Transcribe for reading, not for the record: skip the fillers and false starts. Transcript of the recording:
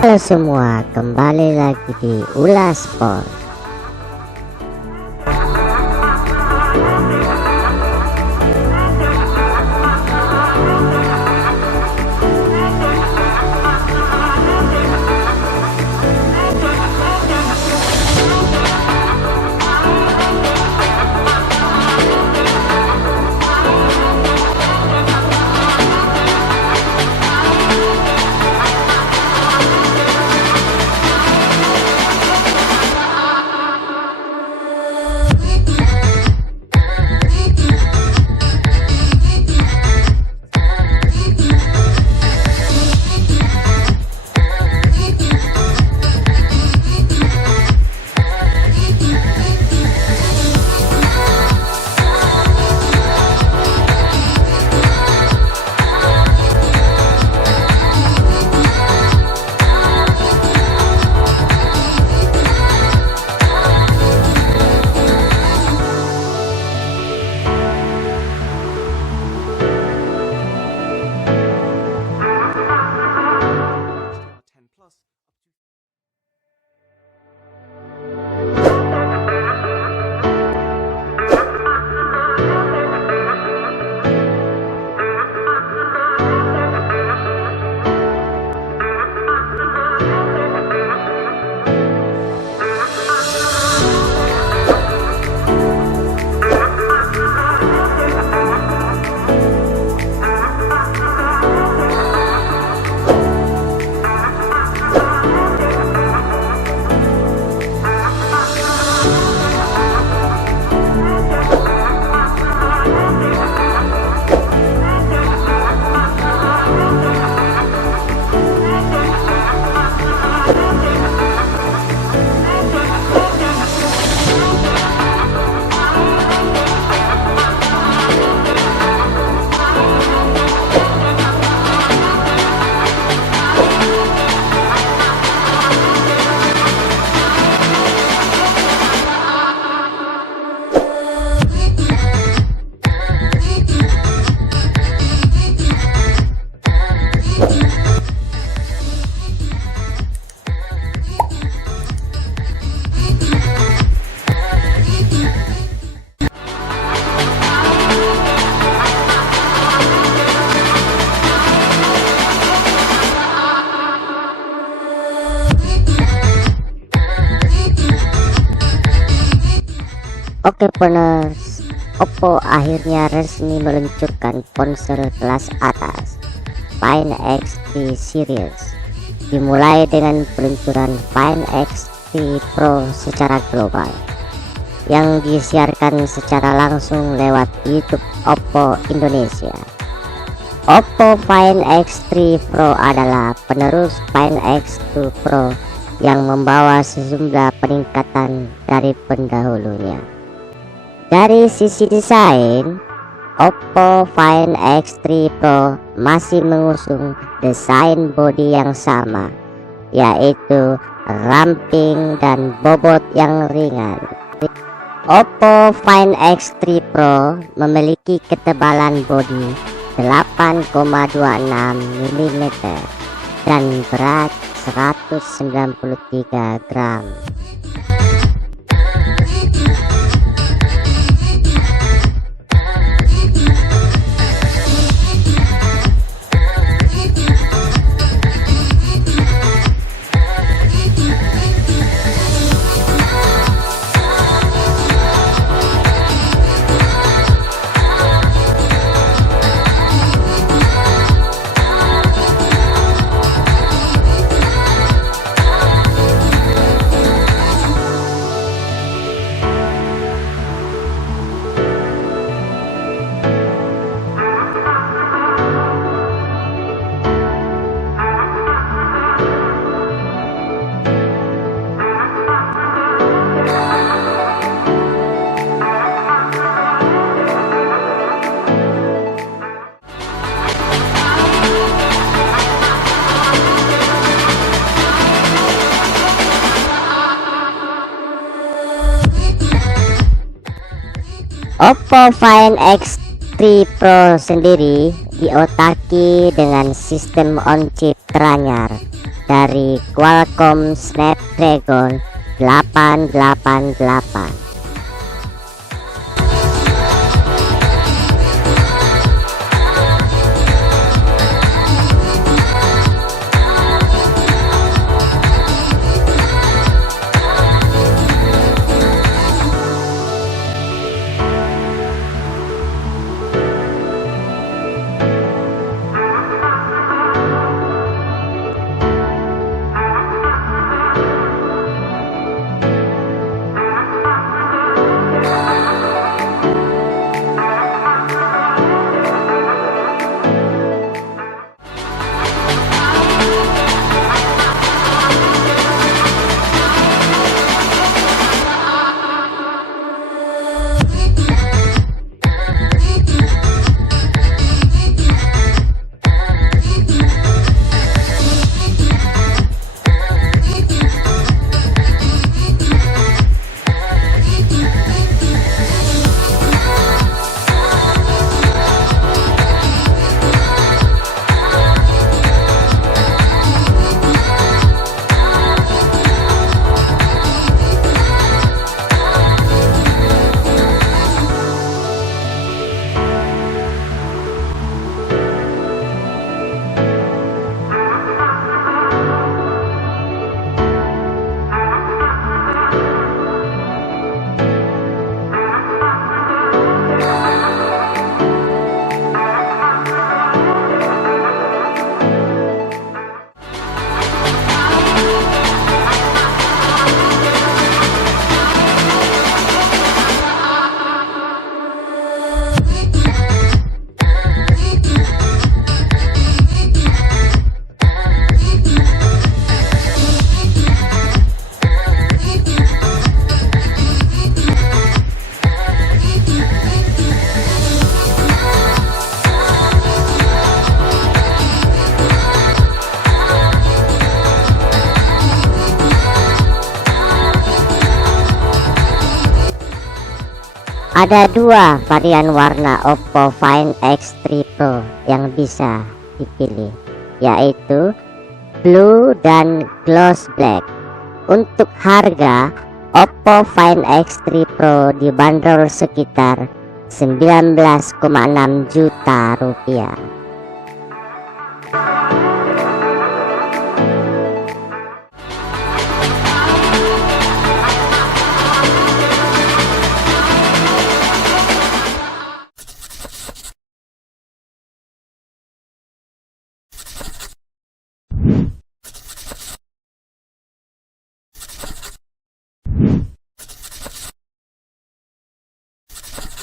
Halo semua, kembali lagi di Ulas Sport. Oke penerus, Oppo akhirnya resmi meluncurkan ponsel kelas atas Find X3 series. Dimulai dengan peluncuran Find X3 Pro secara global yang disiarkan secara langsung lewat YouTube Oppo Indonesia. Oppo Find X3 Pro adalah penerus Find X2 Pro yang membawa sejumlah peningkatan dari pendahulunya. Dari sisi desain, Oppo Find X3 Pro masih mengusung desain bodi yang sama, yaitu ramping dan bobot yang ringan. Oppo Find X3 Pro memiliki ketebalan bodi 8,26 mm dan berat 193 gram. Oppo Find X3 Pro sendiri diotaki dengan sistem on chip teranyar dari Qualcomm Snapdragon 888. Ada dua varian warna Oppo Find X3 Pro yang bisa dipilih, yaitu blue dan gloss black. Untuk harga, Oppo Find X3 Pro dibanderol sekitar 19,6 juta rupiah.